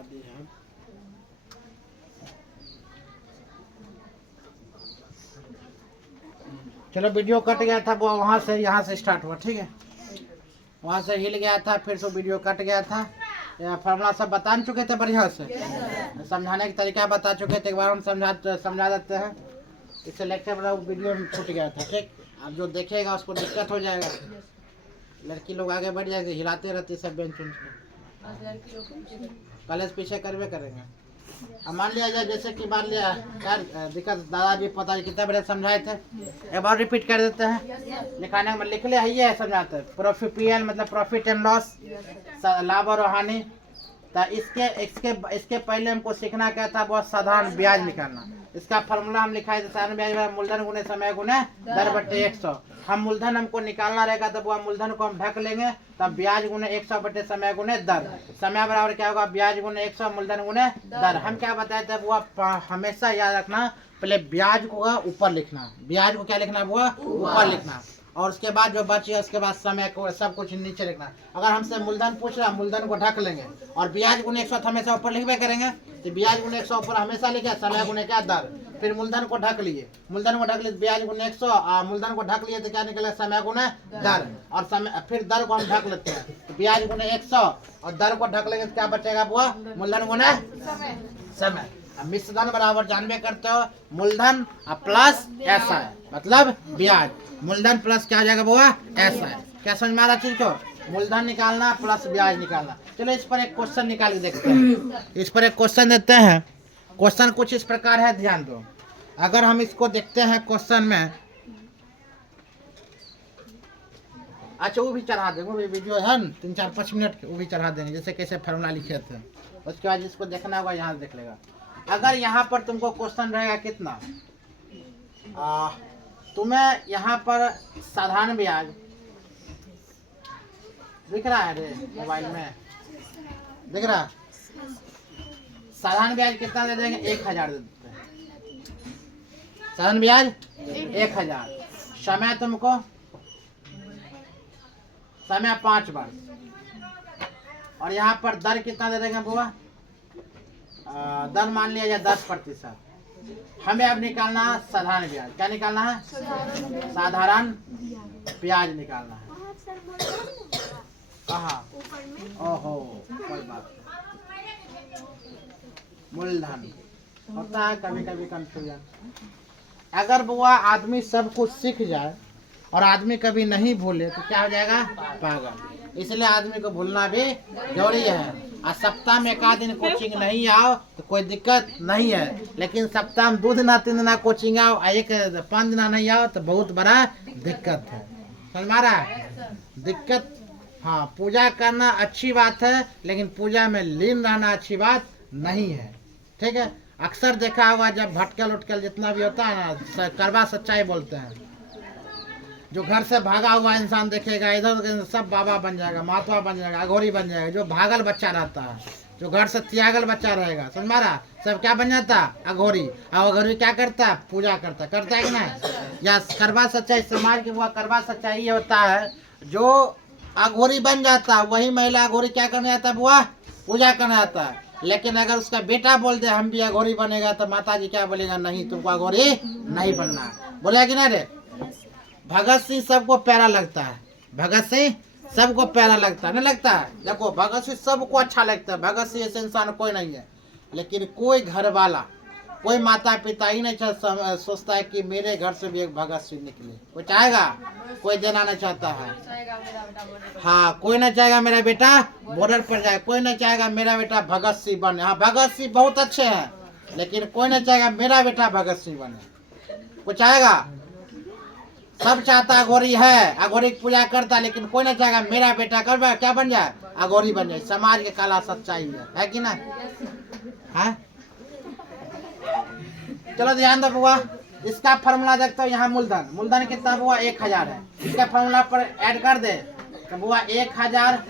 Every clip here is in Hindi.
दी है। चलो वीडियो कट गया था वो, वहाँ से यहाँ से स्टार्ट हुआ, ठीक है। वहाँ से हिल गया था, फिर से वीडियो कट गया था। फार्मूला सब बता चुके थे बढ़िया से, समझाने का तरीका बता चुके थे। एक बार हम समझा देते हैं। इससे लेक्चर वीडियो में छूट गया था, ठीक। अब जो देखेगा उसको दिक्कत हो जाएगा। लड़की लोग आगे बढ़ जाएंगे, हिलाते रहते सब बेंच उंच पे, कॉलेज पीछे करवे करेंगे। अब मान लिया जाए जैसे कि मान लिया यार दिक्कत दादाजी पता नहीं कितना बड़े समझाए थे, एक बार रिपीट कर देते हैं। लिखाने में लिख ले है समझाते, प्रॉफिट पीएल मतलब प्रॉफिट एंड लॉस, लाभ और हानि। तो इसके पहले हमको सीखना क्या था, बहुत साधारण ब्याज निकालना। इसका फार्मूला हम लिखा है, साधारण ब्याज मूलधन गुने समय गुने दर बटे 100। हम मूलधन हमको निकालना रहेगा, तब वह मूलधन को हम ढक लेंगे, तब ब्याज गुने 100 बटे समय गुने दर। समय बराबर क्या होगा, ब्याज गुने 100 मूलधन गुने दर। हम क्या बताए थे, वो हमेशा याद रखना, पहले ब्याज को ऊपर लिखना, ब्याज को क्या लिखना, वो ऊपर लिखना, और उसके बाद जो बचे उसके बाद समय को सब कुछ नीचे लिखना। अगर हमसे मूलधन पूछ रहा, मूलधन को ढक लेंगे, और ब्याज गुने 100 हमेशा ऊपर लिखबे करेंगे, तो ब्याज गुने 100 ऊपर हमेशा लिखे, समय गुने क्या दर। फिर मूलधन को ढक लिए, मूलधन को ढक लिए ब्याज गुने 100, मूलधन को ढक लिए तो क्या निकले, समय गुने दर। और समय फिर दर को हम ढक लेते हैं, तो ब्याज गुने 100 और दर को ढक लेंगे तो क्या बचेगा, वो मूलधन गुने समय। मिश्रधन बराबर जानबे करते हो, मूलधन प्लस ऐसा है मतलब ब्याज, मूलधन प्लस क्या हो जाएगा वो ऐसा है। क्या समझ में आ रहा चीज को, मूलधन निकालना प्लस ब्याज निकालना। चलो इस पर एक क्वेश्चन निकाल के देखते हैं। इस पर एक क्वेश्चन देते हैं। क्वेश्चन कुछ इस प्रकार है, ध्यान दो। अगर हम इसको देखते हैं क्वेश्चन में, अच्छा वो भी चढ़ा देंगे, वो वीडियो है न 3-4-5 मिनट के, वो भी चढ़ा देंगे जैसे कैसे फार्मूला लिखे थे। उसके बाद जिसको देखना होगा यहाँ देख लेगा। अगर यहाँ पर तुमको क्वेश्चन रहेगा कितना, तुम्हें यहाँ पर साधारण ब्याज दिख रहा है रे मोबाइल में, दिख रहा, साधारण ब्याज कितना दे देंगे, 1000 दे देते हैं। साधारण ब्याज 1000, समय तुमको समय 5 बार, और यहाँ पर दर कितना दे देंगे बुआ, दर मान लिया जाए 10%। हमें अब निकालना है साधारण ब्याज। क्या निकालना है, साधारण ब्याज निकालना है। कहाँ, ओहो कोई बात, मूलधन होता है कभी कभी कंफ्यूजन। अगर बुआ आदमी सब कुछ सीख जाए और आदमी कभी नहीं भूले तो क्या हो जाएगा, पागल। इसलिए आदमी को भूलना भी जरूरी है। और सप्ताह में 1 दिन कोचिंग नहीं आओ तो कोई दिक्कत नहीं है, लेकिन सप्ताह में 2 दिन 3 दिन कोचिंग आओ, 5 दिन नहीं आओ तो बहुत बड़ा दिक्कत है। समझ में आ रहा है दिक्कत। हाँ, पूजा करना अच्छी बात है, लेकिन पूजा में लीन रहना अच्छी बात नहीं है, ठीक है। अक्सर देखा होगा जब भटकल उटकल जितना भी होता है ना, करवा सच्चाई बोलते हैं। जो घर से भागा हुआ इंसान देखेगा, इधर उधर सब बाबा बन जाएगा, महात्मा बन जाएगा, अघोरी बन जाएगा। जो भागल बच्चा रहता है, जो घर से त्यागल बच्चा रहेगा, समझ मारा, सब क्या बन जाता, अघोरी। और अघोरी क्या करता, पूजा करता है कि नहीं। या करवा सच्चाई समाज की वो करवा सच्चाई ये होता है, जो अघोरी बन जाता वही महिला अघोरी क्या करने जाता है, बुआ पूजा करने जाता है। लेकिन अगर उसका बेटा बोल दे हम भी अघोरी बनेगा, तो माता जी क्या बोलेगा, नहीं तुमको अघोरी नहीं बनना, बोलेगा कि नहीं रे। भगत सिंह सबको प्यारा लगता है, भगत सिंह सबको प्यारा लगता है, नहीं लगता है। देखो भगत सिंह सबको अच्छा लगता है, भगत सिंह ऐसे इंसान कोई नहीं है। लेकिन कोई घर वाला, कोई माता पिता ही नहीं सोचता है कि मेरे घर से भी एक भगत सिंह निकले। कोई चाहेगा, कोई देना नहीं चाहता है। हाँ, कोई नहीं चाहेगा मेरा बेटा बॉर्डर पर जाए, कोई नहीं चाहेगा मेरा बेटा भगत सिंह बने। हाँ, भगत सिंह बहुत अच्छे हैं, लेकिन कोई नहीं चाहेगा मेरा बेटा भगत सिंह बने। कोई चाहेगा, सब चाहता अघोरी है, अघोरी की पूजा करता, लेकिन कोई नहीं चाहेगा मेरा बेटा कर क्या बन जाए, अघोरी बन जाए। समाज के काला सच्चाई है कि ना, है। चलो ध्यान दो बुआ, इसका फार्मूला देखते हो। यहाँ मूलधन, मूलधन कितना बुआ 1000 है। इसका फार्मूला पर ऐड कर दे तो बुआ 1000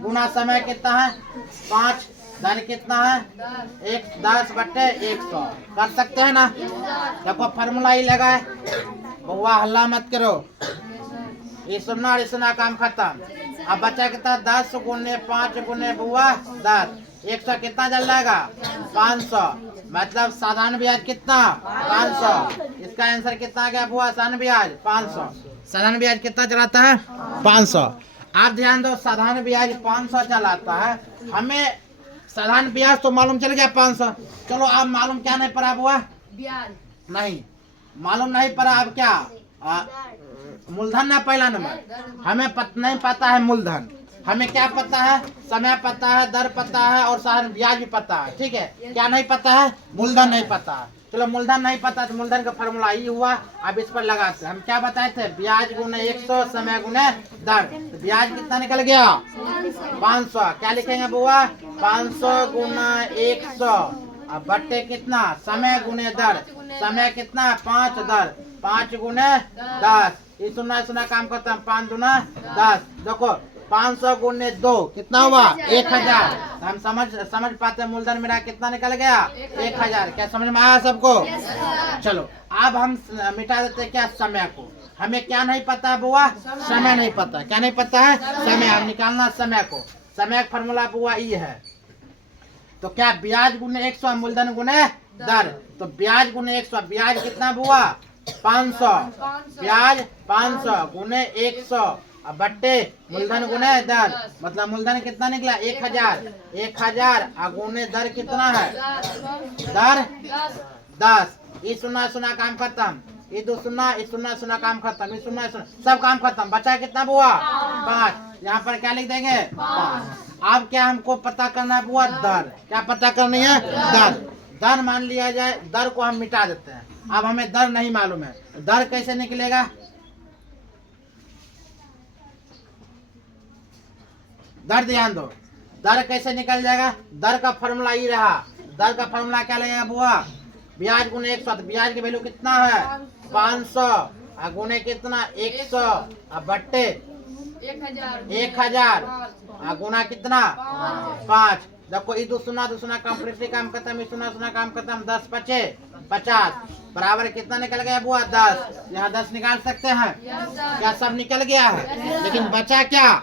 गुना समय कितना है 5, धन कितना है 10 बटे 100। कर सकते हैं ना, देखो फार्मूला ही लगा है। बुआ हल्ला मत करो, ये सुनना और सुनना काम खत्म। अब बचा कितना 10 गुने 5 गुने बुआ 10, 100 कितना चल जाएगा 500, मतलब साधारण ब्याज कितना 500। इसका आंसर कितना आ गया बुआ, साधारण ब्याज 500। साधारण ब्याज कितना चलाता है 500। आप ध्यान दो, साधारण ब्याज 500 चलाता है। हमें साधारण ब्याज तो मालूम चल गया 500। चलो अब मालूम क्या नहीं पड़ा बुआ, ब्याज नहीं मालूम नहीं पड़ा। अब क्या मूलधन ना पहला नंबर, हमें नहीं पता है मूलधन। हमें क्या पता है, समय पता है, दर पता है और साधारण ब्याज भी पता है। ठीक है, क्या नहीं पता है, मूलधन नहीं पता है। चलो मूलधन नहीं पता तो मूलधन का फॉर्मूला ये हुआ। अब इस पर लगाते हैं। हम क्या बताए थे, ब्याज गुने 100 समय गुने दर। तो ब्याज कितना निकल गया 500। क्या लिखेंगे बुआ, 500 गुना 100 अब बट्टे कितना समय गुने दर। समय कितना 5, दर 5 गुने 10। ये सुना सुना काम करता हूँ, 5 गुना 10। देखो 500 गुने 2 कितना हुआ 1000। हम समझ पाते हैं मूलधन मेरा कितना निकल गया 1000। क्या समझ में आया सबको? चलो अब हम मिटा देते हैं क्या, समय को। हमें क्या नहीं पता है बुआ, समय नहीं पता। क्या नहीं पता है, समय। हम निकालना समय को। समय का फॉर्मूला बुआ ये है, तो क्या ब्याज गुने 100 मूलधन गुने दर। तो ब्याज गुने 100, ब्याज कितना बुआ 500, ब्याज 500 गुने 100 अब बट्टे मूलधन गुने दर, मतलब मूलधन कितना निकला 1000। 1000 गुने दर कितना है, दर 10। ये सुना सुना काम खत्म, ये 2 सुना, ये सुना सुना काम खत्म, ये सुना सुना सब काम खत्म। बचा कितना बुआ 5। यहाँ पर क्या लिख देंगे 5। अब क्या हमको पता करना है बुआ, दर। क्या पता करनी है, दर। दर मान लिया जाए, दर को हम मिटा देते हैं। अब हमें दर नहीं मालूम है, दर कैसे निकलेगा, दर ध्यान दो, दर कैसे निकल जाएगा। दर का फॉर्मूला ये रहा। दर का फॉर्मूला क्या लगेगा बुआ, ब्याज गुने 100। तो ब्याज की वैल्यू कितना है 500 गुने कितना 100 अब बट्टे 1000 गुना कितना 5। देखो ये 2 सुना कंप्लीटली काम खत्म, ये सुना काम खत्म। 10 पचे 50 बराबर कितना निकल गया बुआ 10। यहाँ 10 निकाल सकते हैं, क्या सब निकल गया है। लेकिन बचा क्या,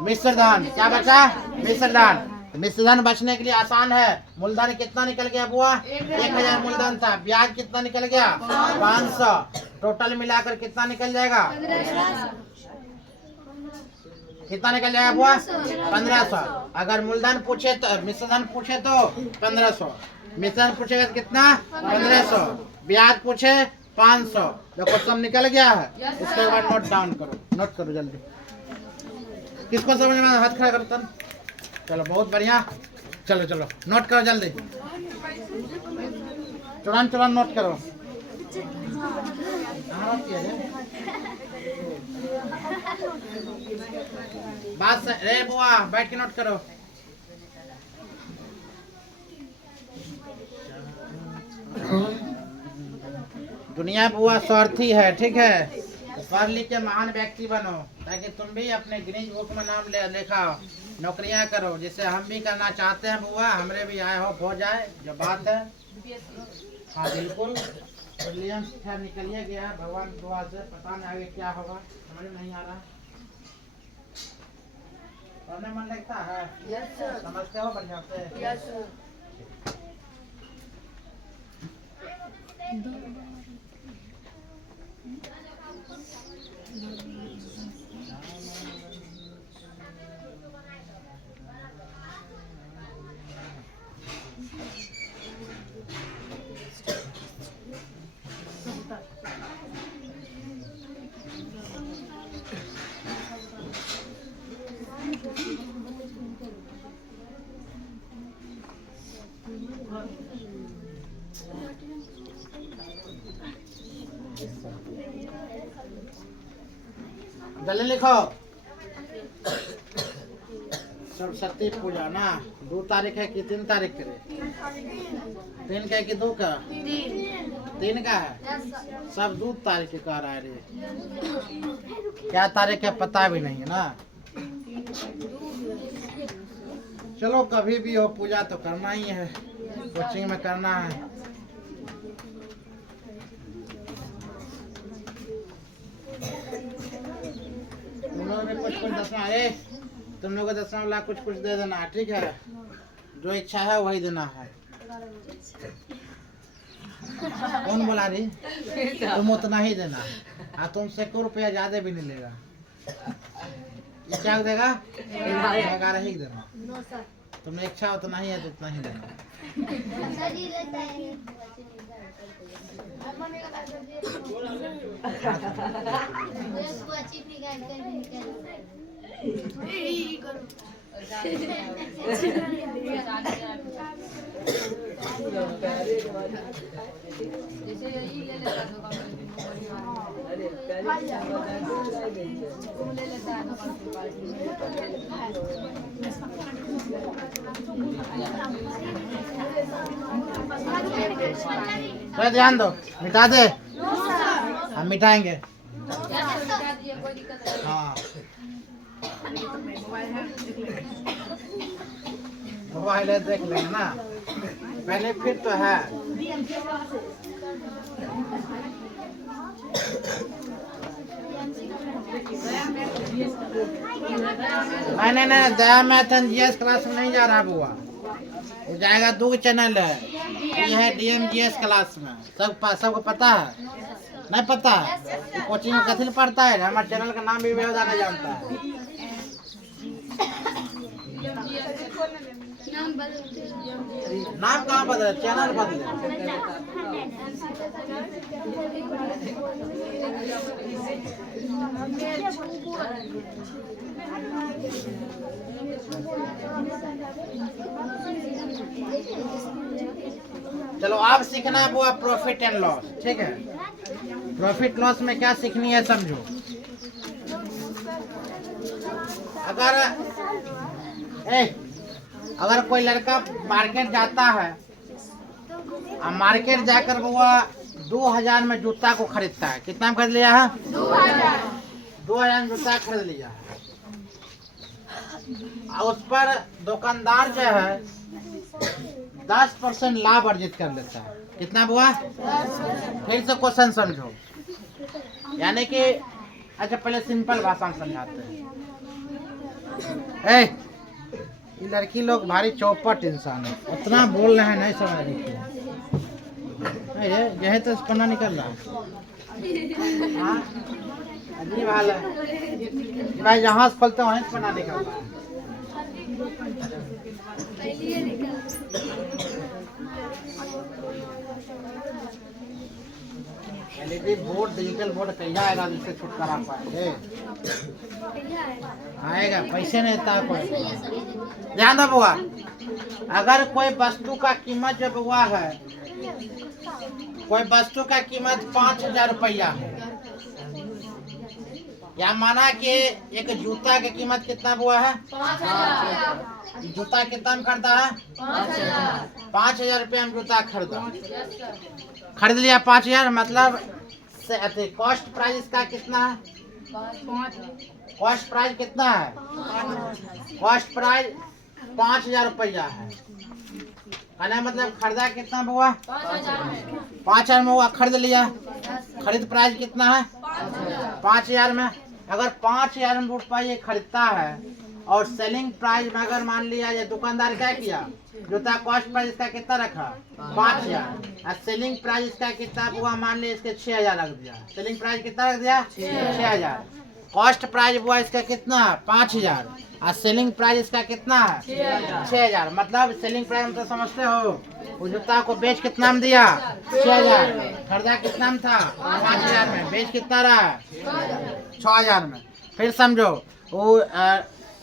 मिश्रधन। क्या बचा, मिश्रधन। मिश्रधन बचने के लिए आसान है। मूलधन कितना निकल गया बुआ 1000 मूलधन था। ब्याज कितना निकल गया 500। टोटल मिलाकर कितना निकल जाएगा, कितना निकल जाएगा बुआ 1500। अगर मूलधन पूछे तो, मिश्रधन पूछे तो 1500, मिश्रधन पूछेगा तो कितना 1500, ब्याज पूछे 500। देखो सब निकल गया है। इसके बाद नोट डाउन करो, नोट करो जल्दी। किसको समझ में, हाथ खड़ा करो तन। चलो बहुत बढ़िया, चलो चलो नोट करो जल्दी, तुरंत नोट करो। बात रे बुआ बैठ के नोट करो। दुनिया बुआ स्वार्थी है, ठीक है। पढ़ लिख के महान व्यक्ति बनो, ताकि तुम भी अपने गिनीज बुक में नाम लेखा, नौकरियां करो, जिसे हम भी करना चाहते हैं बुआ। हमरे भी आए हो जाए जो बात है। हाँ बिल्कुल, ब्रिलियंस खैर निकलिए गया भगवान की दुआ से। पता नहीं आगे क्या होगा, समझ नहीं आ रहा। पढ़ने मन लगता है, समझते हो बढ़िया से। जल्दी लिखो। सरस्वती पूजा ना 2 तारीख है कि 3 तारीख करे, 3 का है कि 2 का, 3 का है। सब 2 तारीख के कह रहा है रे, क्या तारीख है पता भी नहीं है ना। चलो कभी भी हो पूजा तो करना ही है, कोचिंग में करना है। तुम लोग भी कुछ दसना है, तुम लोग को 10 लाख कुछ दे देना, ठीक है। जो इच्छा है वही देना है। कौन बोला रही? तुम उतना ही देना है। तुमसे 1 रुपया ज्यादा भी नहीं लेगा। ये क्या देगा? 11 ही देना। तुमने इच्छा उतना ही है तो उतना ही देना। तो ध्यान दो, मिटा दे। हम मिटाएंगे। हाँ मोबाइल है, देख लेंगे ना। बेनिफिट तो है। नहीं दया मैथन जीएस क्लास में नहीं जा रहा बुआ। वो जाएगा 2 चैनल है। ये है डीएम जीएस क्लास में। सबको पता है? नहीं पता? कोचिंग में कथी पढ़ता है? हमारे चैनल का नाम भी बेहुदा नहीं जानता है। नाम कहाँ बदले? चैनल बदले। चलो आप सीखना है वो प्रॉफिट एंड लॉस। ठीक है, प्रॉफिट लॉस में क्या सीखनी है समझो। अगर कोई लड़का मार्केट जाता है और मार्केट जाकर वो 2000 में जूता को खरीदता है। कितना में खरीद लिया है? 2000 में जूता खरीद लिया है। और उस पर दुकानदार जो है 10% लाभ अर्जित कर लेता है। कितना हुआ? फिर से क्वेश्चन समझो। यानी कि अच्छा पहले सिंपल भाषा में समझाते हैं। ये लड़की लोग भारी चौपट इंसान है। उतना बोल रहे हैं नहीं समझ रही। यही तो पन्ना निकल रहा है। अजीब हाल है भाई। जहाज खोलते वहीं से पन्ना निकल रहा है। एलईडी बोर्ड, डिजिटल बोर्ड कहीं आएगा जिससे छुटकारा पाएंगे? आएगा, पैसे नहीं था कोई। ध्यान दो बुआ, अगर कोई वस्तु का कीमत जो बुआ है, कोई वस्तु का कीमत 5000 रुपया है, या माना कि एक जूता की कीमत कितना हुआ है? 5000। जूता कितना में खरीदा है? 5000 रुपया में जूता खरीद लिया। 5000 मतलब कॉस्ट प्राइस इसका कितना है? कॉस्ट प्राइस कितना है? कॉस्ट प्राइस 5000 रुपया है। कहना मतलब खरीदा कितना हुआ? 5000 में हुआ, खरीद लिया। खरीद प्राइस कितना है? 5000 में। अगर 5000 रुपया ये खरीदता है और सेलिंग प्राइस में अगर मान लिया ये दुकानदार क्या किया, जूता कॉस्ट प्राइस इसका कितना रखा? 5000। और सेलिंग प्राइस इसका कितना हुआ? मान लिया इसके 6000 रख दिया। सेलिंग प्राइस कितना रख दिया? 6000। कॉस्ट प्राइस हुआ इसका कितना? 5000। और सेलिंग प्राइस इसका कितना है? 6000। मतलब सेलिंग प्राइस मतलब समझते हो? वो जूता को बेच कितना में दिया? 6000। खरीदा कितना में था? 5000 में। बेच कितना रहा? 6000 में। फिर समझो वो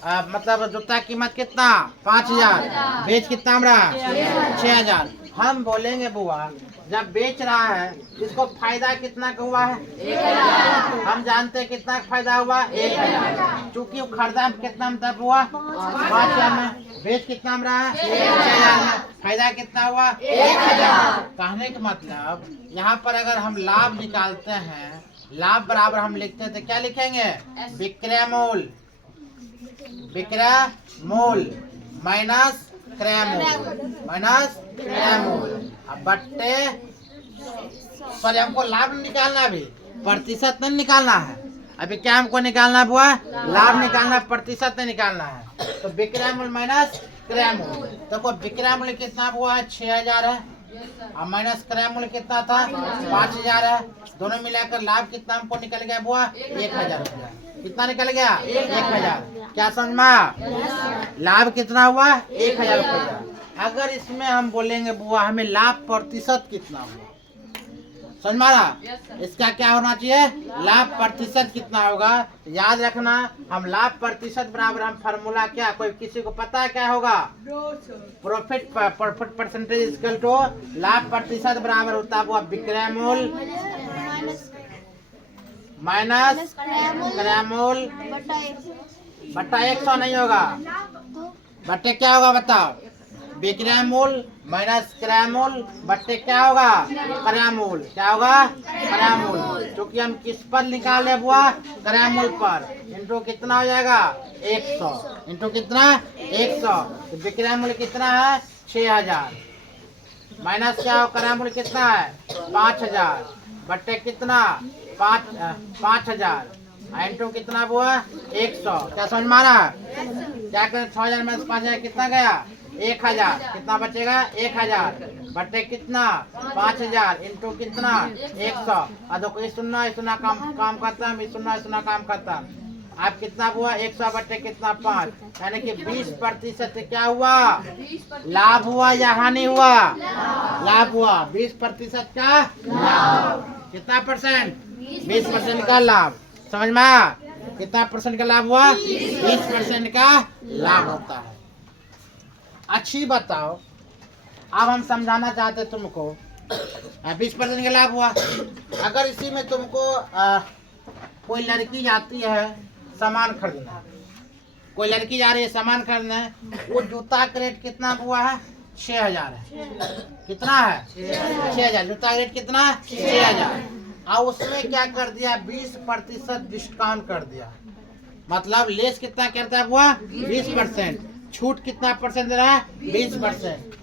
मतलब जूता कीमत कितना? 5000। बेच कितना में रहा? 6000। हम बोलेंगे बुआ जब बेच रहा है इसको फायदा कितना का हुआ है? 1000। हम जानते हैं कितना फायदा हुआ? 1000। चूँकि खरीदा कितना में तब हुआ? 5000 में। बेच कितना में रहा? 6000 में। फायदा कितना हुआ? 1000। कहने का मतलब यहाँ पर अगर हम लाभ निकालते हैं, लाभ बराबर हम लिखते हैं तो क्या लिखेंगे? विक्रय मूल। विक्रय मूल माइनस क्रय मूल, माइनस क्रय मूल। अब बट्टे सॉरी हमको लाभ निकालना भी, प्रतिशत नहीं निकालना है। अभी क्या हमको निकालना हुआ? लाभ निकालना, प्रतिशत नहीं निकालना है। तो विक्रय मूल माइनस क्रय मूल्य। देखो विक्रय मूल्य कितना हुआ है 6000 है और माइनस क्रय मूल्य कितना था 5000 है। दोनों मिलाकर लाभ कितना हमको निकल गया हुआ 1000 रुपया। कितना निकल गया 1000। क्या समझ में लाभ कितना हुआ 1000 रुपया। अगर इसमें हम बोलेंगे बुआ हमें लाभ प्रतिशत कितना हुआ समझ मारा इसका क्या होना चाहिए लाभ प्रतिशत कितना होगा। याद रखना हम लाभ प्रतिशत बराबर हम फार्मूला क्या कोई किसी को पता है क्या होगा प्रॉफिट परसेंटेज इक्वल टू लाभ प्रतिशत बराबर होता है वो विक्रय मूल्य माइनस क्रय मूल्य बट्टा 100 नहीं होगा बट्टे क्या होगा बताओ विक्रय मूल्य माइनस क्रय मूल्य बट्टे क्या होगा क्रय मूल्य। क्या होगा क्रय मूल्य क्योंकि हम किस पर निकाले हुआ क्रय मूल्य पर इंटू कितना हो जाएगा 100 इंटू कितना 100। तो विक्रय मूल्य कितना है 6000 माइनस क्या हो क्रय मूल्य कितना है 5000 बट्टे कितना 5000 इंटू कितना हुआ 100। क्या समझ मारा क्या करें 6000 में 5000 कितना गया 1000 कितना बचेगा 1000 बटे कितना 5000 इंटू कितना 100। और देखो ये सुनना काम करता है सुनना काम करता है। आप कितना हुआ 100 बटे कितना 5 यानी कि 20% क्या हुआ लाभ हुआ या हानि हुआ लाभ हुआ 20% का लाभ। कितना परसेंट 20% का लाभ। समझ में कितना परसेंट का लाभ हुआ 20% का लाभ होता है। अच्छी बताओ अब हम समझाना चाहते तुमको 20% का लाभ हुआ। अगर इसी में तुमको कोई लड़की जाती है सामान खरीदना कोई लड़की जा रही है सामान खरीदने वो जूता का रेट कितना हुआ है 6000 है। कितना है 6000 जूता का रेट कितना 6000 और उसमें क्या कर दिया 20% डिस्काउंट कर दिया मतलब लेस कितना करता है हुआ 20%। छूट कितना परसेंट दे रहा है 20%।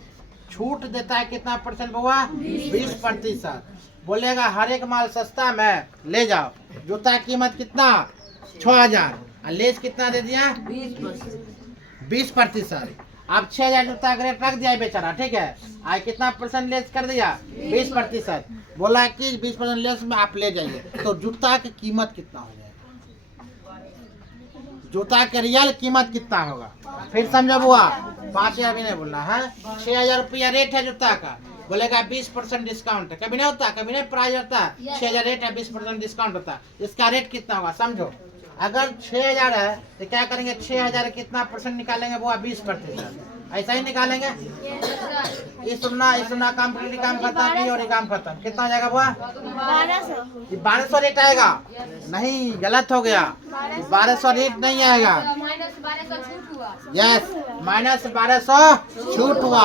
छूट देता है कितना परसेंट हुआ 20%। बोलेगा हर एक माल सस्ता में ले जाओ जूता की कीमत कितना 6000 और लेस कितना दे दिया 20%। अब 6000 जूता का रेट रख दिया बेचारा ठीक है आज कितना परसेंट लेस कर दिया 20%। बोला कि 20% लेस में आप ले जाइए तो जूता की कीमत कितना हो जाएगा जूता का रियल कीमत कितना होगा। फिर समझो बुआ 5000 भी नहीं बोलना है 6000 रुपया रेट है जूता का बोलेगा 20% डिस्काउंट है कभी नहीं होता कभी नहीं प्राइस होता 6000 रेट है 20% डिस्काउंट होता है इसका रेट कितना होगा समझो। अगर 6000 है तो क्या करेंगे 6000 कितना परसेंट निकालेंगे वो 20% ऐसा ही निकालेंगे। ये सुनना काम खत्म और ये काम खत्म कितना हो जाएगा वो 1200 रेट आएगा नहीं गलत हो गया 1200 रेट नहीं आएगा यस माइनस 1200 छूट हुआ।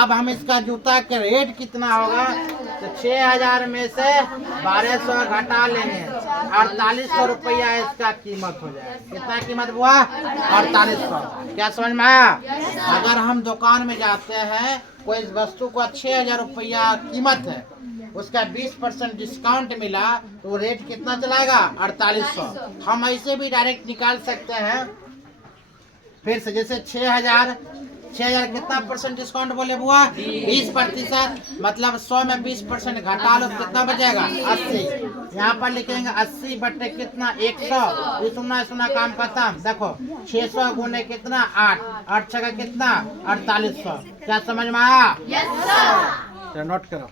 अब हम इसका जूता का रेट कितना होगा तो 6000 में से 1200 घटा लेंगे 4800 रुपया इसका कीमत हो जाएगा। कितना कीमत हुआ 4800। क्या समझ में आया। अगर हम दुकान में जाते हैं कोई वस्तु को 6000 रुपया कीमत है उसका 20% डिस्काउंट मिला तो रेट कितना चलाएगा 4800। हम ऐसे भी डायरेक्ट निकाल सकते हैं फिर से जैसे 6000 कितना परसेंट डिस्काउंट बोले बुआ 20% मतलब 100 में 20% घटा लो कितना बचेगा 80। यहाँ पर लिखेंगे 80 बटे कितना 100। ये सुनना काम खत्म। देखो 600 गुने कितना 8 छः का कितना 4800। क्या समझ में आया चलो नोट करो।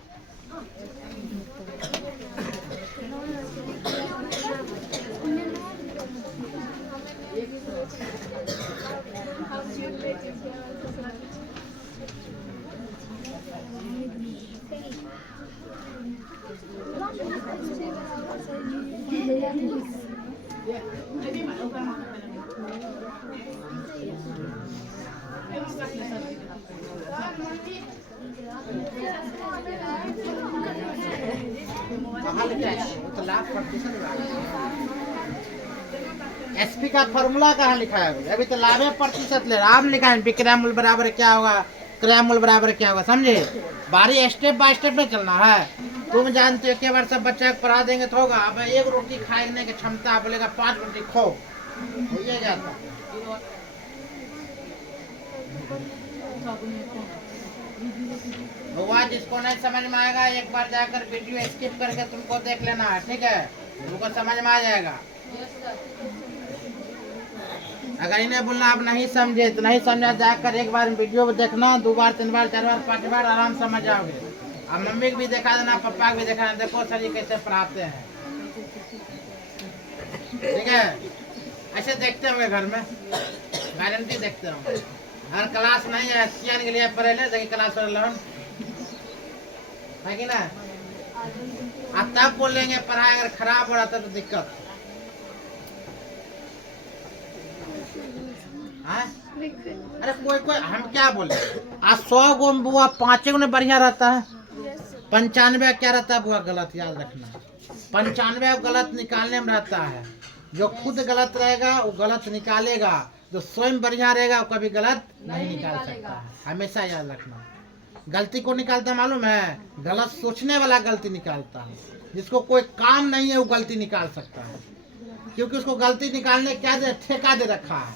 एसपी का फॉर्मूला कहाँ लिखा है अभी तो लाभे प्रतिशत ले रहा लिखा है विक्रय मूल्य बराबर क्या होगा क्रय मूल्य बराबर क्या होगा समझे। बारी स्टेप बाय स्टेप में चलना है। तुम जानते हो एक बार सब बच्चा को पढ़ा देंगे तो होगा। अब एक रोटी खाने की क्षमता बोलेगा 5 रोटी खो हो जाता। हुआ जिसको नहीं समझ में आएगा एक बार जाकर वीडियो स्किप करके तुमको देख लेना है, ठीक है? तुमको समझ में आ जाएगा। अगर इन्हें बोलना आप नहीं समझे तो नहीं समझा, जाकर एक बार वीडियो देखना, 2 बार 3 बार 4 बार 5 बार आराम समझ आओगे। अब मम्मी को भी दिखा देना, पापा को भी दिखाना, देखो सर ये कैसे पढ़ाते हैं, ठीक है? ऐसे देखते होंगे घर में, गारंटी देखते होंगे। अगर क्लास नहीं है कियान के लिए पढ़े ले देखिए क्लास है कि ना, आप तब बोलेंगे पढ़ाई अगर खराब हो रहा था तो दिक्कत है। अरे कोई हम क्या बोले, आज 100 गो में बुआ 5 गो में बढ़िया रहता है, 95 क्या रहता है बुआ गलत, याद रखना। 95 गलत निकालने में रहता है। जो खुद गलत रहेगा वो गलत निकालेगा, जो स्वयं बढ़िया रहेगा वो कभी गलत नहीं निकाल सकता है, हमेशा याद रखना। गलती को निकालता मालूम है, गलत सोचने वाला गलती निकालता है। जिसको कोई काम नहीं है वो गलती निकाल सकता है, क्योंकि उसको गलती निकालने क्या दे ठेका दे रखा है,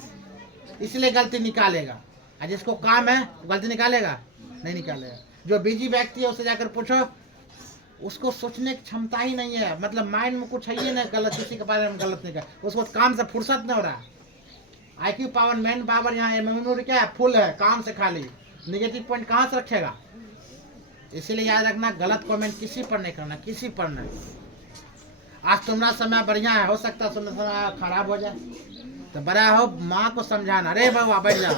इसलिए गलती निकालेगा। और जिसको काम है वो गलती निकालेगा नहीं निकालेगा। जो बिजी व्यक्ति है उससे जाकर पूछो, उसको सोचने की क्षमता ही नहीं है, मतलब माइंड में कुछ है ही नहीं, गलत किसी के बारे में गलत नहीं कर, उसको काम से फुर्सत नहीं हो रहा। IQ पावर मेन पावर यहाँ मेमोरी क्या है, फुल है, काम से खाली, नेगेटिव पॉइंट कहाँ से रखेगा। इसीलिए याद रखना, गलत कमेंट किसी पर नहीं करना, किसी पर नहीं। आज तुम्हारा समय बढ़िया है, हो सकता है तुम्हारा समय खराब हो जाए, तो बड़ा हो माँ को समझाना, अरे बाबा बैठ जाओ,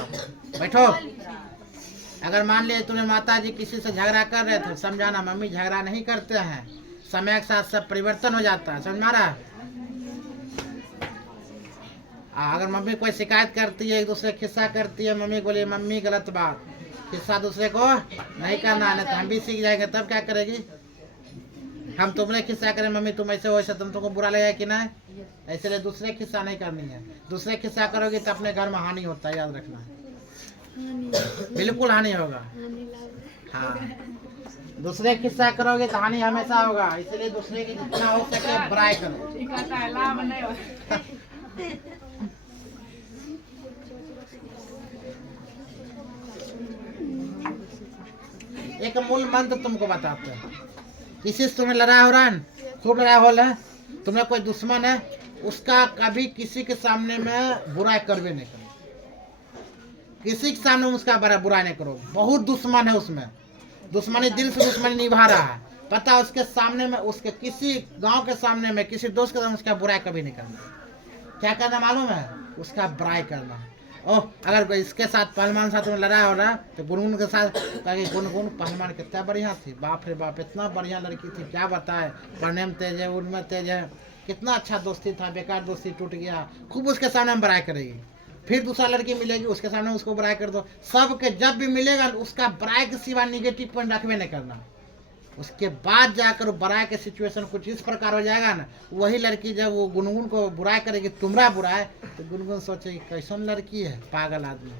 बैठो। अगर मान लिया तुम्हें माता जी किसी से झगड़ा कर रहे थे, समझाना मम्मी झगड़ा नहीं करते हैं, समय के साथ सब परिवर्तन हो जाता है, समझ मारा। अगर मम्मी कोई शिकायत करती है, एक दूसरे खिस्सा करती है, मम्मी बोली मम्मी गलत बात, किस्सा दूसरे को नहीं करना है, तो हम भी सीख जाएंगे, तब क्या करेगी। हम तुमने खिस्सा करें मम्मी तुम ऐसे हो, ऐसा तुमको बुरा लगेगा कि नहीं, इसलिए दूसरे खिस्सा नहीं करनी है। दूसरे खिस्सा करोगे तो अपने घर में हानि होता है, याद रखना, बिल्कुल हानि होगा। हाँ, दूसरे खिस्सा करोगे तो हानि हमेशा होगा, इसलिए दूसरे की जितना हो सके बुराई करो। एक मूल मंत्र तुमको बताते हैं, किसी से तुम्हें लड़ाई हो रहा है, खूब लड़ाई हो रहा है, तुम्हें कोई दुश्मन है, उसका कभी किसी के सामने में बुराई करवे नहीं करो, किसी के सामने उसका बड़ा बुराई नहीं करो। बहुत दुश्मन है उसमें, दुश्मनी दिल से दुश्मनी निभा रहा है, पता है उसके सामने में, उसके किसी गांव के सामने में, किसी दोस्त के सामने उसका बुराई कभी नहीं करना। क्या करना मालूम है, उसका बुराई करना। ओह, अगर इसके साथ पहलवान साथ में लड़ाई हो रहा तो गुनगुन के साथ कहेगी गुनगुन पहलवान कितना बढ़िया थी, बाप रे बाप इतना बढ़िया लड़की थी, क्या बताए, पढ़ने में तेज है, उनमें तेज है, कितना अच्छा दोस्ती था, बेकार दोस्ती टूट गया, खूब उसके सामने हम बुराई करेगी। फिर दूसरा लड़की मिलेगी, उसके सामने उसको बुराई कर दो। सबके जब भी मिलेगा उसका बुराई के सिवा निगेटिव पॉइंट रखवे नहीं करना। उसके बाद जाकर बुराई के सिचुएशन कुछ इस प्रकार हो जाएगा ना, वही लड़की जब वो गुनगुन को बुराई करेगी, तुम्हारा बुराई, तो गुनगुन सोचेगी कैसन लड़की है, पागल आदमी,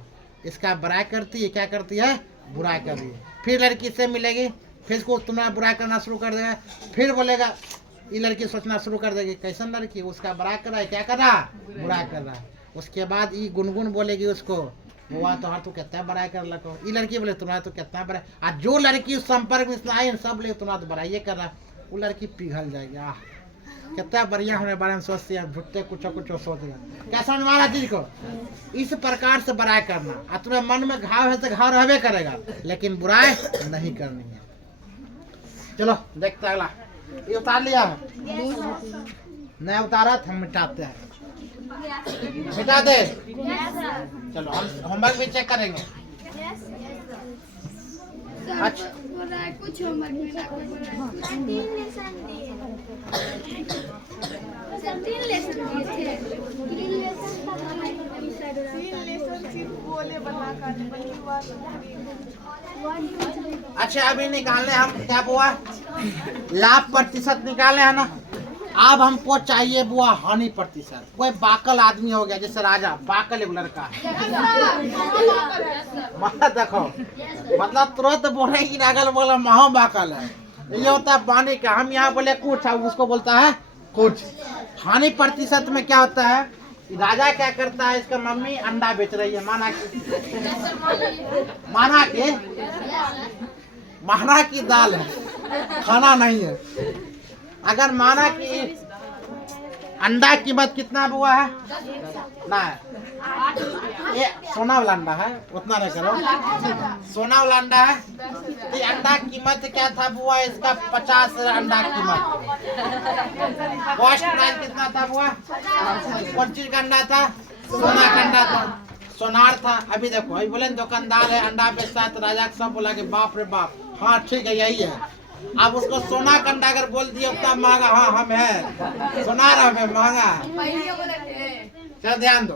इसका बुराई करती है, क्या करती है, बुराई कर रही है। फिर लड़की से मिलेगी, फिर इसको तुम्हारा बुराई करना शुरू कर देगा, फिर बोलेगा ये लड़की सोचना शुरू कर देगी कैसन लड़की, उसका बुराई कर रहा है, क्या कर रहा है, बुराई कर रहा है। उसके बाद ये गुनगुन बोलेगी उसको, वो तो तू कितना बड़ाई कर लको, ये लड़की बोले तुम्हारा तो कितना बड़ा, आज जो लड़की उस संपर्क में आई सब ले तुम्हारा तो बड़ाई कर रहा, वो लड़की पिघल जाएगी। कितना बढ़िया होने बारे में सोचती है, भुट्टे कुछ सोच रहे, कैसा हमारा चीज को इस प्रकार से बुराई करना। और तुम्हें मन में घाव है तो घाव रहबे करेगा, लेकिन बुराई नहीं करनी है। चलो देखते अगला, ये उतार लिया है, नहीं उतारा तो हम मिटाते हैं, मिटा दे। चलो हम होमवर्क भी चेक करेंगे। अच्छा कुछ होमवर्क अच्छा अभी निकालने हम क्या बुआ लाभ प्रतिशत निकाले है ना, अब हमको चाहिए बुआ हानि प्रतिशत। कोई बाकल आदमी हो गया, जैसे राजा बाकल एक लड़का है, मतलब देखो, मतलब तुरंत बोले कि अगल बोला महा बाकल है, ये होता है पानी का। हम यहाँ बोले कुछ, उसको बोलता है कुछ। हानि प्रतिशत में क्या होता है, राजा क्या करता है, इसका मम्मी अंडा बेच रही है, माना की दाल है, खाना नहीं है। अगर माना कि अंडा की कीमत कितना हुआ है ना, ये सोना वाला अंडा है, उतना नहीं करो, सोना वाला अंडा है। तो अंडा की कीमत क्या था बुआ, इसका 50 अंडा कीमत, कॉस्ट प्राइस कितना था बुआ, कौन चीज का अंडा था, सोना का अंडा था, सोनार था। अभी देखो अभी बोले दुकानदार है अंडा बेचता है, तो राजा सब बोला कि बाप रे बाप, हाँ ठीक है यही है। अब उसको सोना का अंडा अगर बोल दिया उतना महंगा, हाँ हम है सोनार, हमें महंगा, चल ध्यान दो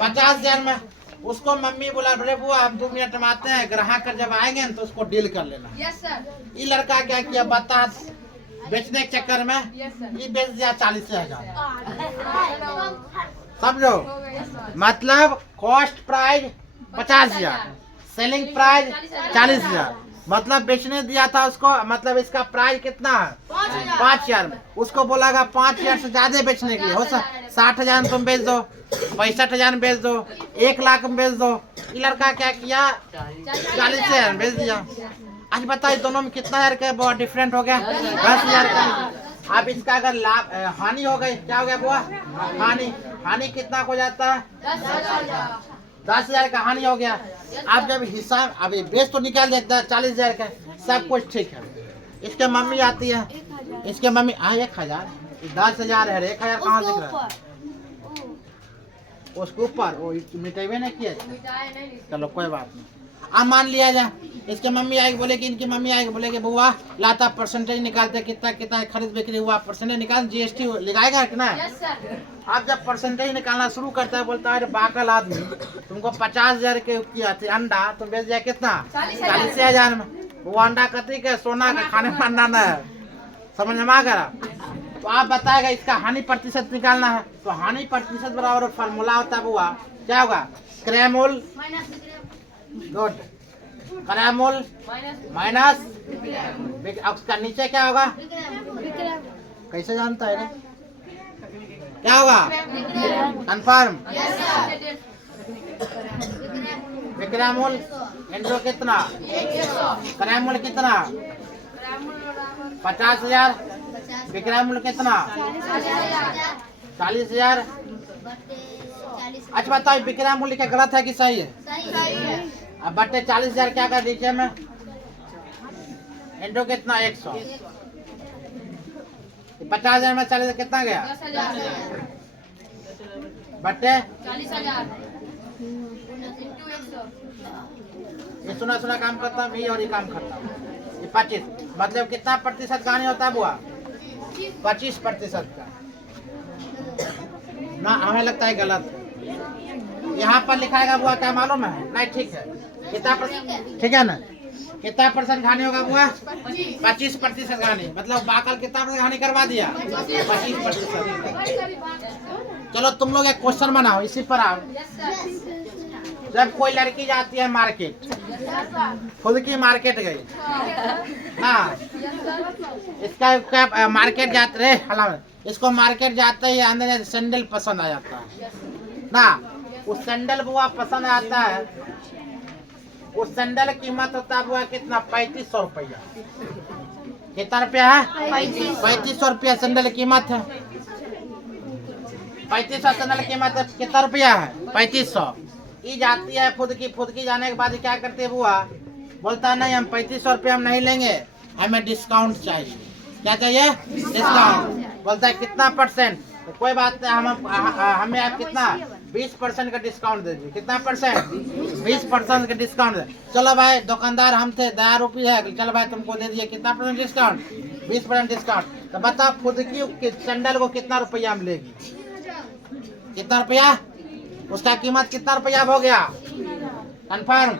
50,000 में। उसको मम्मी बोला अरे बुआ हम 2 मिनट में आते हैं, ग्राहक जब आएंगे तो उसको डील कर लेना। ये लड़का क्या किया बता, बेचने के चक्कर में ये बेच दिया 40,000, समझो, मतलब कॉस्ट प्राइस 50,000, सेलिंग प्राइस 40,000, मतलब बेचने दिया था उसको, मतलब इसका प्राइस कितना है 5,000 में, उसको बोलागा 5,000 से ज्यादा बेचने के लिए, हो 60,000 में तुम बेच दो, 65,000 में बेच दो, 1 लाख में बेच दो। ये लड़का क्या किया 40,000 में बेच दिया। आज बताइए दोनों में कितना हजार का बहुत डिफरेंट हो गया, 10,000 का। अब इसका अगर लाभ हानि हो गई, क्या हो गया बुआ, हानि कितना हो जाता है 10,000 का हानि हो गया। आप जब हिसाब अभी बेच तो निकाल देता 40,000 का, सब कुछ ठीक है। इसके मम्मी आती है, इसके मम्मी 1,000 10,000 है, 1,000 कहाँ दिख रहा है उसके ऊपर, वो मिटाइवे नहीं किया, चलो कोई बात नहीं। अब मान लिया जाए इसके मम्मी आएगी, बोले कि इनकी मम्मी आएगी, बोले कि बुआ लाता परसेंटेज निकालते, कितना कितना खरीद बिक्री हुआ, परसेंटेज निकाल, जीएसटी लगाएगा कि ना। आप जब परसेंटेज निकालना शुरू करता है, बोलता है बाकल आदमी तुमको 50,000 के किया थे अंडा, तुम बेच दिया कितना 40,000 में। वो अंडा कतरी के सोना का, खाने में अंडा न है, समझ में आ गया। तो आप बताएगा इसका हानि प्रतिशत निकालना है, तो हानि प्रतिशत बराबर फार्मूला होता है बुआ, क्या होगा, क्रयमूल गुड, क्रयमूल माइनस, उसका नीचे क्या होगा, कैसे जानता है ना, क्या होगा कंफर्म, विक्रयमूल इंटू कितना, क्रयमूल कितना 50,000, विक्रयमूल कितना 40,000। अच्छा बताओ विक्रय मूल्य क्या गलत है कि सही है, अब बट्टे 40,000 क्या कर दीजिए में इंटू कितना 100, 50,000 में 40,000 कितना गया, बट्टे 40,000 ये सुना काम करता हूँ और ये काम करता हूँ, ये 25 मतलब कितना प्रतिशत का हानि होता है बुआ, 25% का ना। हमें लगता है गलत, यहाँ पर लिखाएगा बुआ क्या मालूम है, नहीं ठीक है, कितना ठीक है ना, कितना % हानि होगा बुआ, 25% हानि, मतलब बाकल कितना % हानि करवा दिया 25%। चलो तुम लोग एक क्वेश्चन बनाओ, इसी पर आओ। जब कोई लड़की जाती है मार्केट, खुद की मार्केट गई, हाँ इसका मार्केट जाते रहे हला, इसको मार्केट जाते ही अंदर सैंडल पसंद आ जाता है ना, उस सैंडल बुआ पसंद आता है, उस सैंडल की कीमत होता है बुआ कितना 3,500 रुपया, कितना रुपया है 3,500 रुपया सैंडल की कीमत है, 3,500 सैंडल की कीमत है, कितना रुपया है 3,500। ये जाती है खुद की जाने के बाद क्या करते है बुआ, बोलता है नहीं हम 3,500 रुपया हम नहीं लेंगे, हमें डिस्काउंट चाहिए, क्या चाहिए डिस्काउंट, बोलता है कितना %, तो कोई बात नहीं हमें आप कितना 20% का डिस्काउंट दे दीजिए, कितना %, 20% का डिस्काउंट दे। चलो भाई दुकानदार हम थे 10 रुपये है, चलो भाई तुमको दे दिए कितना % डिस्काउंट, 20% डिस्काउंट। तो बताओ खुद की सैंडल को कितना रुपया में लेगी, कितना रुपया, उसका कीमत कितना रुपया हो गया कंफर्म।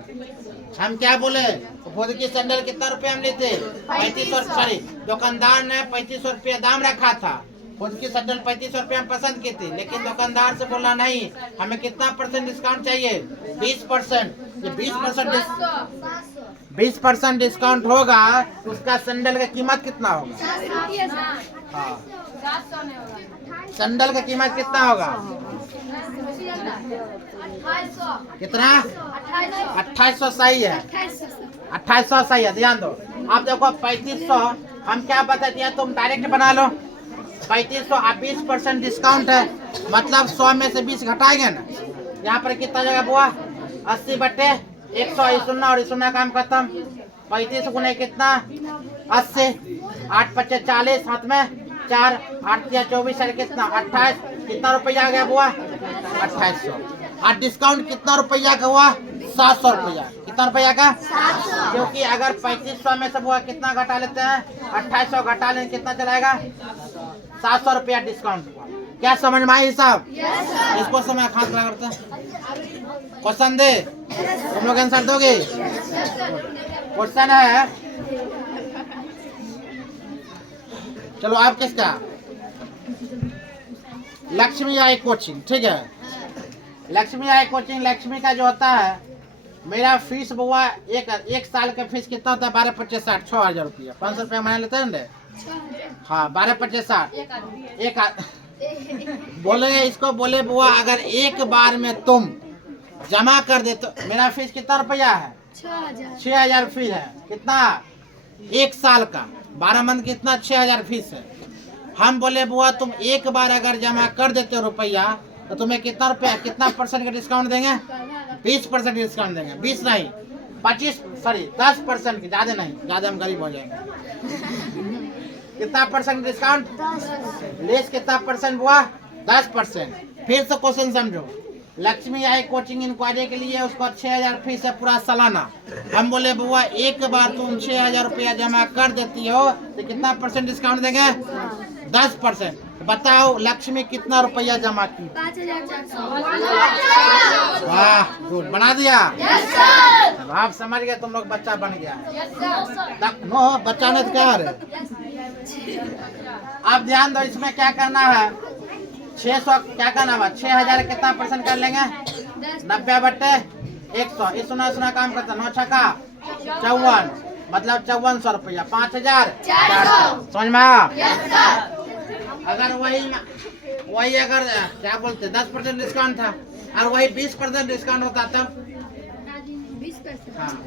हम क्या बोले, खुद की सैंडल कितना रुपया में लेते 3,500, सॉरी दुकानदार ने 3,500 रुपया दाम रखा था, खुद की सैंडल 3,500 रुपया में पसंद की थी, लेकिन दुकानदार से बोला नहीं हमें कितना % डिस्काउंट चाहिए 20%। ये 20% डिस्काउंट होगा, उसका सैंडल का कीमत कितना होगा, हाँ सैंडल का कीमत कितना होगा कितना? 2800 सही है, 2800 सही है। ध्यान दो, आप देखो 3500 हम क्या बता दिया, तुम डायरेक्ट बना लो। 3500 आप 20% डिस्काउंट है, मतलब 100 में से 20 घटाएंगे ना। यहाँ पर कितना जगह बुआ? 80/100। ये सुनना और ये सुनना काम खत्म। 35 गुने कितना? 80। 8 × 5 = 40, हाथ में 4, 8 × 24 है कितना? 28। कितना रुपया आ गया बुआ? 2800। और डिस्काउंट कितना रुपया का हुआ? 700 रुपया। कितना रुपया का? 700। क्योंकि अगर 3500 में से बुआ कितना घटा लेते हैं? 2800 घटा लें, कितना चलाएगा? 700 रुपया डिस्काउंट हुआ। क्या समझ में आई साहब? इसको समय खास करते हैं। क्वेश्चन दे, तुम लोग आंसर दोगे? क्वेश्चन है, चलो आप किसका? लक्ष्मी आई कोचिंग, ठीक है। लक्ष्मी आई कोचिंग, लक्ष्मी का जो होता है, मेरा फीस बुआ एक साल का फीस कितना होता है? 12 × 25 = 60, 6000 रुपया। 500 रुपया महीना लेते हैं ना? हाँ, 12 × 25 = 60। बोले इसको, बोले बुआ अगर एक बार में तुम जमा कर दे तो मेरा फीस कितना रुपया है? 6000 फीस है। कितना? एक साल का 12 मंथ कितना? 6000 फीस है। हम बोले बुआ तुम एक बार अगर जमा कर देते हो रुपया तो तुम्हें कितना रुपया, कितना % का डिस्काउंट देंगे? 20% डिस्काउंट देंगे। 20 नहीं, 10% की, ज्यादा नहीं, ज्यादा हम गरीब हो जाएंगे। कितना % डिस्काउंट? लेस कितना % हुआ? 10%। फिर से क्वेश्चन समझो। लक्ष्मी आई कोचिंग इंक्वायरी के लिए उसको 6000 फीस है पूरा सालाना। हम बोले बुआ एक बार तुम 6000 रुपया जमा कर देती हो तो कितना % डिस्काउंट देंगे? 10%। बताओ लक्ष्मी कितना रुपया जमा की? 5400। वाह, गुड, बना दिया। आप समझ गए, तुम लोग बच्चा बन गया। नो, बच्चा ने क्या है। अब ध्यान दो, इसमें क्या करना है? 600 क्या करना है? 6000 कितना % कर लेंगे? 90/100। ये सुना काम करता। 9 × 6 = 54, मतलब 5400 रुपया। 5400 समझ में आया? अगर वही अगर क्या बोलते 10% डिस्काउंट था और वही 20% डिस्काउंट होता तब? हाँ,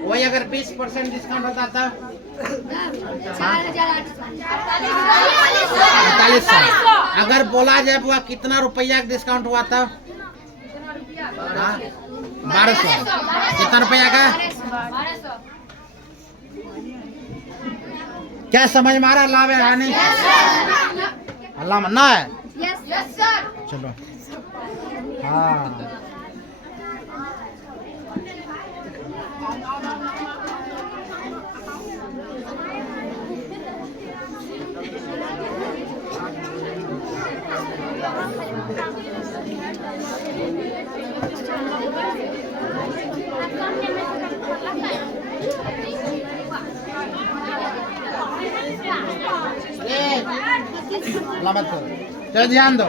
वही अगर 20% डिस्काउंट होता तब 4800। अगर बोला जाए बुआ कितना रुपया का डिस्काउंट हुआ तब? 1200। कितना रुपया का? क्या समझ में आ रहा? लाभ है नहीं? अल्लाह मन्ना है। चलो हाँ, मत करो, चलो ध्यान दो।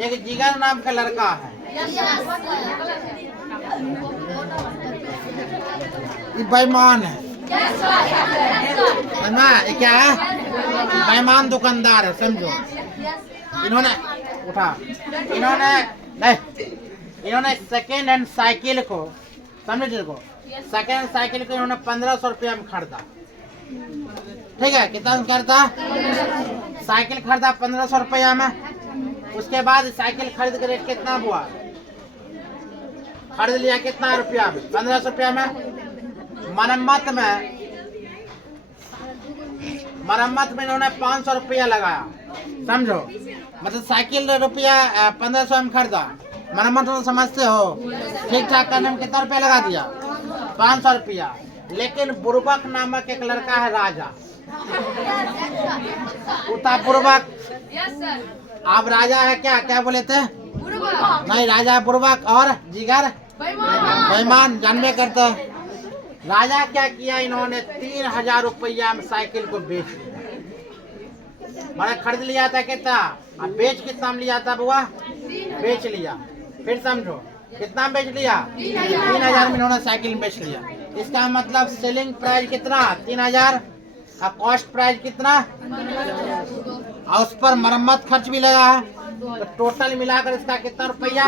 एक जिगर नाम का लड़का है, ये बेईमान है। ये क्या है? बेईमान दुकानदार है, समझो। इन्होंने उठा, इन्होंने सेकेंड हैंड साइकिल को, समझे को, सेकेंड हैंड साइकिल को इन्होंने 1500 रुपया में खरीदा। ठीक है, कितना खरीदा? साइकिल खरीदा 1500 रुपया में। उसके बाद साइकिल खरीद के रेट कितना हुआ? खरीद लिया कितना रुपया में? 1500 रुपया में। मरम्मत में इन्होंने 500 रुपया लगाया, समझो। मतलब साइकिल रुपया 1500 में खरीदा, मरम्मत तो समझते हो, ठीक ठाक करने में कितना रुपया लगा दिया? 500 रुपया। लेकिन बुर्बक नामक एक लड़का है, राजा, उता बुर्बक। आप राजा है क्या? क्या बोले थे? नहीं, राजा बुर्बक और जिगर बेईमान, जानबे करते। राजा क्या किया, इन्होंने 3000 रुपया में साइकिल को बेच दिया। मैंने खरीद लिया था कितना, अब बेच कितना में लिया था बुआ? बेच लिया। फिर समझो कितना बेच लिया? 3000 में इन्होंने साइकिल बेच लिया। इसका मतलब सेलिंग प्राइस कितना? 3000 अब कॉस्ट प्राइस कितना, और उस पर मरम्मत खर्च भी लगा है, तो टोटल मिलाकर इसका कितना रुपया,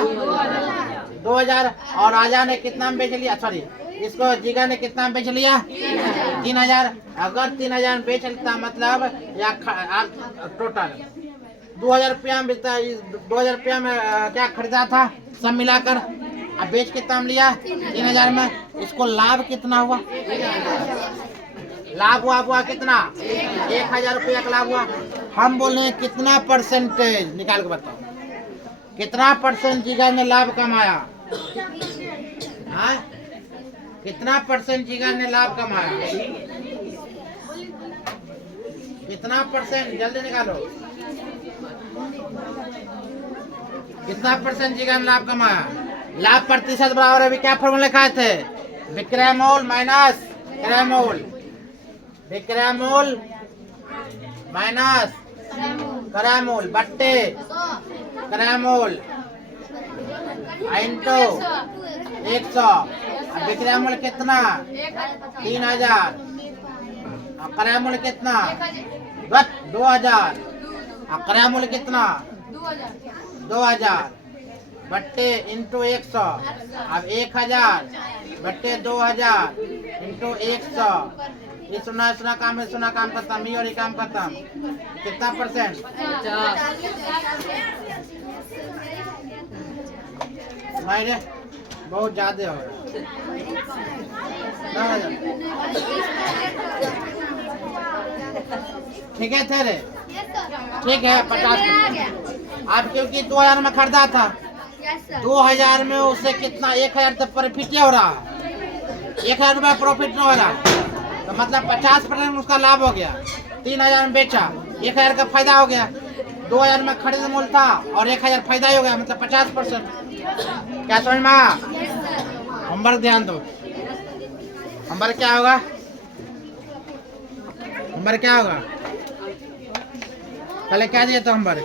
2000। और राजा ने कितना में बेच लिया, सॉरी इसको जिगर ने कितना में बेच लिया, 3000। अगर 3000 में बेच लेता मतलब या टोटल 2000 रुपया में बेचता, 2000 रुपया में क्या खरीदा था सब मिलाकर, अब बेच कितना में लिया, 3000 में। इसको लाभ कितना हुआ, लाभ हुआ कितना, 1000 रुपया का लाभ हुआ। हम बोले कितना परसेंटेज निकाल के बताओ, कितना परसेंट जिगर ने लाभ कमाया, हाँ कितना परसेंट जिगर ने लाभ कमाया, कितना परसेंट, जल्दी निकालो, कितना परसेंट जिगर ने लाभ कमाया। लाभ प्रतिशत बराबर अभी क्या फॉर्मूला लिखाए थे, विक्रय मूल्य माइनस क्रय मूल्य, विक्रय मूल्य माइनस क्रय मूल्य बट्टे क्रय मूल्य इंटू 100। अब विक्रय मूल्य कितना, 3000, और क्रय मूल्य कितना, 2000, और क्रय मूल्य कितना, 2000 बट्टे इंटू 100। अब 1000 बट्टे 2000 इंटू 100। ये सुना काम है, सुना काम खत्म, ये और ये काम खत्म। कितना परसेंट, 50। नहीं बहुत ज्यादा हो रहा है, ठीक है थे रे, ठीक है 50। आप क्योंकि 2000 में खरीदा था, 2000 में उसे कितना, 1000 तक प्रॉफिट हो रहा है, 1000 रुपया प्रॉफिट हो रहा है, तो मतलब 50% उसका लाभ हो गया। 3000 में बेचा, 1000 का फायदा हो गया, 2000 में खरीद मूल्य था और 1000 फायदा ही हो गया, मतलब 50%। क्या समझ में, होमवर्क ध्यान दो, होमवर्क क्या होगा, होमवर्क क्या होगा, पहले क्या दिया था होमवर्क,